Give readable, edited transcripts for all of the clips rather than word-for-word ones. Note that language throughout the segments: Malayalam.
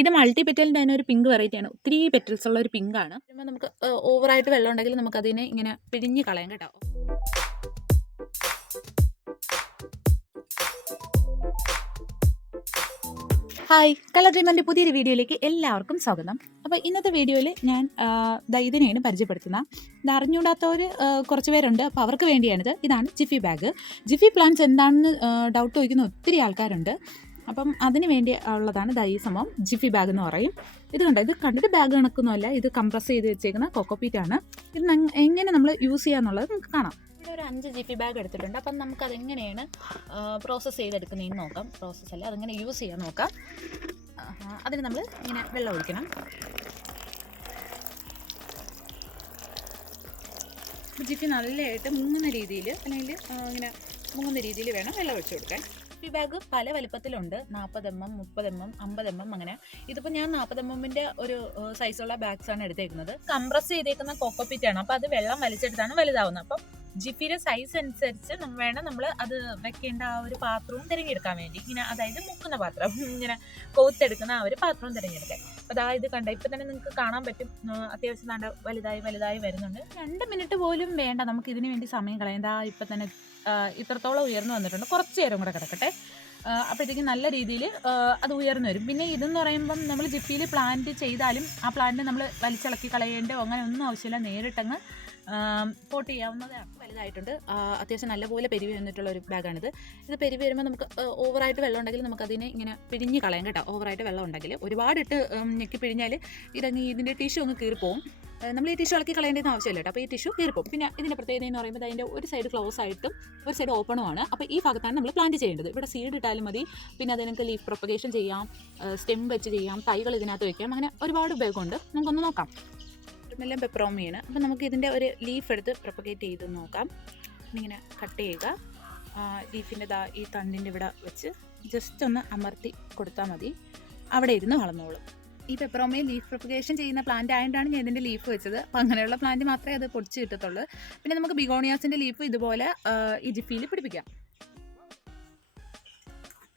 ഇത് മൾട്ടി പെറ്റലിൻ്റെ തന്നെ ഒരു പിങ്ക് വെറൈറ്റിയാണ്. ഒത്തിരി പെറ്റൽസ് ഉള്ള ഒരു പിങ്കാണ്. അപ്പോൾ നമുക്ക് ഓവറായിട്ട് വെള്ളം ഉണ്ടെങ്കിൽ നമുക്കതിനെ ഇങ്ങനെ പിഴിഞ്ഞ് കളയാം കേട്ടോ. ഹായ്, കളർ ഡ്രീമറിൻ്റെ പുതിയൊരു വീഡിയോയിലേക്ക് എല്ലാവർക്കും സ്വാഗതം. അപ്പോൾ ഇന്നത്തെ വീഡിയോയിൽ ഞാൻ ഇതിനെയാണ് പരിചയപ്പെടുത്തുന്നത്. ഇത് അറിഞ്ഞുകൂടാത്തവർ കുറച്ച് പേരുണ്ട്, അപ്പോൾ അവർക്ക് വേണ്ടിയാണിത്. ഇതാണ് ജിഫി ബാഗ്. ജിഫി പ്ലാന്റ്സ് എന്താണെന്ന് ഡൗട്ട് ചോദിക്കുന്ന ഒത്തിരി ആൾക്കാരുണ്ട്. അപ്പം അതിന് വേണ്ടി ഉള്ളതാണ് ഈ സംഭവം. ജിഫി ബാഗ് എന്ന് പറയും. ഇത് കണ്ടിട്ട് ബാഗ് കണക്കൊന്നുമല്ല, ഇത് കംപ്രസ് ചെയ്ത് വെച്ചേക്കുന്ന കോക്കോപീറ്റാണ്. ഇത് എങ്ങനെ നമ്മൾ യൂസ് ചെയ്യാന്നുള്ളത് നമുക്ക് കാണാം. ഇവിടെ ഒരു 5 ജിഫി ബാഗ് എടുത്തിട്ടുണ്ട്. അപ്പം നമുക്കതെങ്ങനെയാണ് പ്രോസസ്സ് ചെയ്തെടുക്കുന്നതെന്ന് നോക്കാം. പ്രോസസ്സല്ല, അതെങ്ങനെ യൂസ് ചെയ്യാൻ നോക്കാം. അതിന് നമ്മൾ ഇങ്ങനെ വെള്ളം ഒഴിക്കണം. ജിഫി നല്ലതായിട്ട് മുങ്ങുന്ന രീതിയിൽ, അല്ലെങ്കിൽ ഇങ്ങനെ മുങ്ങുന്ന രീതിയിൽ വേണം വെള്ളം ഒഴിച്ചു കൊടുക്കാൻ. ജിഫി ബാഗ് പല വലിപ്പത്തിലുണ്ട്. 40 mm, 30 mm, 50 mm അങ്ങനെ. ഇതിപ്പോൾ ഞാൻ 40 mm ഒരു സൈസുള്ള ബാഗ്സാണ് എടുത്തേക്കുന്നത്. കംപ്രസ് ചെയ്തേക്കുന്ന കോക്കോപീറ്റാണ്. അപ്പോൾ അത് വെള്ളം വലിച്ചെടുത്താണ് വലുതാവുന്നത്. അപ്പം ജിഫിയുടെ സൈസ് അനുസരിച്ച് നമ്മൾ അത് വെക്കേണ്ട ആ ഒരു പാത്രവും തിരഞ്ഞെടുക്കാൻ വേണ്ടി, ഇങ്ങനെ അതായത് മുക്കുന്ന പാത്രം, ഇങ്ങനെ കോത്തെടുക്കുന്ന ആ ഒരു പാത്രവും തിരഞ്ഞെടുക്കാൻ. അപ്പോൾ ഇത് കണ്ട ഇപ്പം തന്നെ നിങ്ങൾക്ക് കാണാൻ പറ്റും, അത്യാവശ്യം വലുതായി വരുന്നുണ്ട്. 2 മിനിറ്റ് പോലും വേണ്ട നമുക്ക് ഇതിന് വേണ്ടി സമയം കളയാം. ഇപ്പം തന്നെ ഇത്രത്തോളം ഉയർന്നു വന്നിട്ടുണ്ട്. കുറച്ച് നേരം കൂടെ കിടക്കട്ടെ. അപ്പോഴത്തേക്കും നല്ല രീതിയിൽ അത് ഉയർന്നു വരും. പിന്നെ ഇതെന്ന് പറയുമ്പം നമ്മൾ ജിഫിയിൽ പ്ലാന്റ് ചെയ്താലും ആ പ്ലാന്റ് നമ്മൾ വലിച്ചിളക്കി കളയേണ്ടോ അങ്ങനെ ഒന്നും ആവശ്യമില്ല. നേരിട്ടങ്ങ് പോട്ട് ചെയ്യാവുന്നതാണ്. വലുതായിട്ടുണ്ട്. അത്യാവശ്യം നല്ലപോലെ പെരുവി വന്നിട്ടുള്ള ഒരു ബാഗാണിത്. ഇത് പെരുവി വരുമ്പോൾ നമുക്ക് ഓവറായിട്ട് വെള്ളം ഉണ്ടെങ്കിൽ നമുക്കതിനെ ഇങ്ങനെ പിഴിഞ്ഞ് കളയാം കേട്ടോ. ഓവറായിട്ട് വെള്ളം ഉണ്ടെങ്കിൽ ഒരുപാടിട്ട് ഞെക്കി പിഴിഞ്ഞാൽ ഇതിൻ്റെ ടിഷ്യൂ അങ്ങ് കീറിപ്പോവും. നമ്മൾ ഈ ടിഷ്യൂ ഇളക്കി കളയേണ്ടതെന്ന് ആവശ്യമില്ല കേട്ടോ. അപ്പോൾ ഈ ടിഷ്യൂ കീറിപ്പോവും. പിന്നെ ഇതിൻ്റെ പ്രത്യേകത എന്ന് പറയുമ്പോൾ അതിൻ്റെ ഒരു സൈഡ് ക്ലോസ് ആയിട്ടും ഒരു സൈഡ് ഓപ്പണുമാണ്. അപ്പോൾ ഈ ഭാഗത്താണ് നമ്മൾ പ്ലാന്റ് ചെയ്യേണ്ടത്. ഇവിടെ സീഡ് ഇട്ടാലും മതി. പിന്നെ അതിനൊക്കെ ലീഫ് പ്രൊപ്പഗേഷൻ ചെയ്യാം, സ്റ്റെം വെച്ച് ചെയ്യാം, തൈകൾ ഇതിനകത്ത് വയ്ക്കാം. അങ്ങനെ ഒരുപാട് ഉപയോഗമുണ്ട്. നമുക്കൊന്ന് നോക്കാം. എല്ലാം പെപ്പറോമിയാണ്. അപ്പോൾ നമുക്ക് ഇതിൻ്റെ ഒരു ലീഫ് എടുത്ത് പ്രൊപ്പഗേറ്റ് ചെയ്ത് നോക്കാം. ഇങ്ങനെ കട്ട് ചെയ്യുക. ലീഫിൻ്റെ ഈ തണ്ടിൻ്റെ ഇവിടെ വെച്ച് ജസ്റ്റ് ഒന്ന് അമർത്തി കൊടുത്താൽ മതി. അവിടെ ഇരുന്ന് വളർന്നോളും. ഈ പെപ്പറോമിയ ലീഫ് പ്രൊപ്പഗേഷൻ ചെയ്യുന്ന പ്ലാന്റ് ആയതുകൊണ്ടാണ് ഞാൻ ഇതിൻ്റെ ലീഫ് വെച്ചത്. അപ്പോൾ അങ്ങനെയുള്ള പ്ലാന്റ് മാത്രമേ അത് പൊടിച്ച് കിട്ടത്തുള്ളൂ. പിന്നെ നമുക്ക് ബിഗോണിയാസിൻ്റെ ലീഫ് ഇതുപോലെ ഈ ജിഫിയിൽ പിടിപ്പിക്കാം.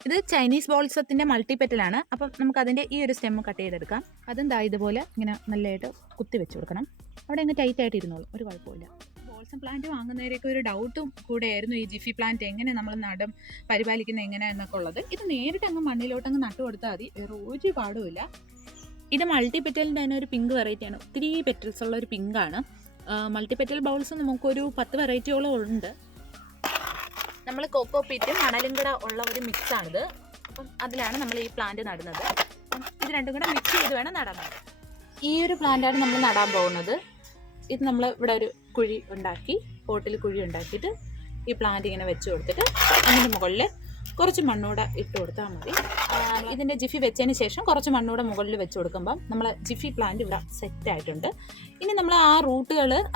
ഇത് ചൈനീസ് ബോൾസത്തിൻ്റെ മൾട്ടിപെറ്റലാണ്. അപ്പം നമുക്കതിൻ്റെ ഈ ഒരു സ്റ്റെം കട്ട് ചെയ്തെടുക്കാം. അതും ഇതുപോലെ ഇങ്ങനെ നല്ലതായിട്ട് കുത്തി വെച്ച് കൊടുക്കണം. അവിടെ അങ്ങ് ടൈറ്റായിട്ട് ഇരുന്നോളും, ഒരു കുഴപ്പമില്ല. ബോൾസം പ്ലാന്റ് വാങ്ങുന്നവരൊക്കെ ഒരു ഡൗട്ടും കൂടെയായിരുന്നു ഈ ജിഫി പ്ലാന്റ് എങ്ങനെ നമ്മൾ പരിപാലിക്കുന്നത് എങ്ങനെ എന്നൊക്കെ ഉള്ളത്. ഇത് നേരിട്ട് അങ്ങ് മണ്ണിലോട്ടങ്ങ് നട്ടു കൊടുത്താൽ മതി, വേറെ ഒരു പാടുമില്ല. ഇത് മൾട്ടിപെറ്റലിൻ്റെ തന്നെ ഒരു പിങ്ക് വെറൈറ്റിയാണ്. ഒത്തിരി പെറ്റൽസ് ഉള്ള ഒരു പിങ്കാണ്. മൾട്ടിപെറ്റൽ ബൗൾസ് നമുക്കൊരു 10 വെറൈറ്റിയോളം ഉണ്ട്. നമ്മൾ കോക്കോപീറ്റും മണലും കൂടെ ഉള്ള ഒരു മിക്സാണിത്. അപ്പം അതിലാണ് നമ്മൾ ഈ പ്ലാന്റ് നടുന്നത്. അപ്പം ഇത് രണ്ടും കൂടെ മിക്സ് ചെയ്ത് വേണം നടാൻ. ഈ ഒരു പ്ലാന്റാണ് നമ്മൾ നടാൻ പോകുന്നത്. ഇത് നമ്മൾ ഇവിടെ ഒരു കുഴി ഉണ്ടാക്കി, പോട്ടിൽ കുഴി ഉണ്ടാക്കിയിട്ട് ഈ പ്ലാന്റ് ഇങ്ങനെ വെച്ച് കൊടുത്തിട്ട് അതിൻ്റെ മുകളിൽ കുറച്ച് മണ്ണൂടെ ഇട്ട് കൊടുത്താൽ മതി. ഇതിൻ്റെ ജിഫി വെച്ചതിന് ശേഷം കുറച്ച് മണ്ണൂടെ മുകളിൽ വെച്ച് കൊടുക്കുമ്പം നമ്മൾ ജിഫി പ്ലാന്റ് ഇവിടെ സെറ്റ് ആയിട്ടുണ്ട്. ഇനി നമ്മൾ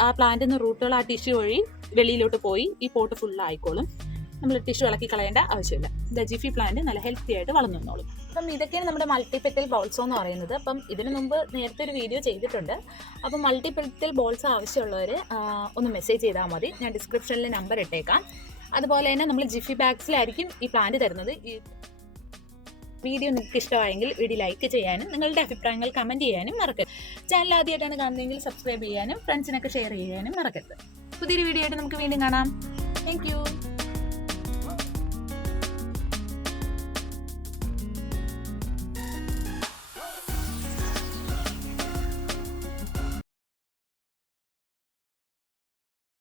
ആ പ്ലാന്റിൽ നിന്ന് റൂട്ടുകൾ ആ ടിഷ്യൂ വഴി വെളിയിലോട്ട് പോയി ഈ പോട്ട് ഫുള്ളായിക്കോളും. നമ്മൾ ടിഷ്യൂ ഇളക്കി കളയേണ്ട ആവശ്യമില്ല. ജിഫി പ്ലാന്റ് നല്ല ഹെൽത്തി ആയിട്ട് വളർന്നു വന്നോളും. അപ്പം ഇതൊക്കെയാണ് നമ്മുടെ മൾട്ടിപെറ്റൽ ബോൾസോ എന്ന് പറയുന്നത്. അപ്പം ഇതിനു മുമ്പ് നേരത്തെ ഒരു വീഡിയോ ചെയ്തിട്ടുണ്ട്. അപ്പം മൾട്ടിപെറ്റൽ ബോൾസ് ആവശ്യമുള്ളവർ ഒന്ന് മെസ്സേജ് ചെയ്താൽ മതി. ഞാൻ ഡിസ്ക്രിപ്ഷനിൽ നമ്പർ ഇട്ടേക്കാം. അതുപോലെ തന്നെ നമ്മൾ ജിഫി ബാഗ്സിലായിരിക്കും ഈ പ്ലാന്റ് തരുന്നത്. ഈ വീഡിയോ നിങ്ങൾക്ക് ഇഷ്ടമായെങ്കിൽ വീഡിയോ ലൈക്ക് ചെയ്യാനും നിങ്ങളുടെ അഭിപ്രായങ്ങൾ കമൻറ്റ് ചെയ്യാനും മറക്കരുത്. ചാനൽ ആദ്യമായിട്ടാണ് കാണുന്നതെങ്കിൽ സബ്സ്ക്രൈബ് ചെയ്യാനും ഫ്രണ്ട്സിനൊക്കെ ഷെയർ ചെയ്യാനും മറക്കരുത്. പുതിയൊരു വീഡിയോ ആയിട്ട് നമുക്ക് വീണ്ടും കാണാം. Thank you.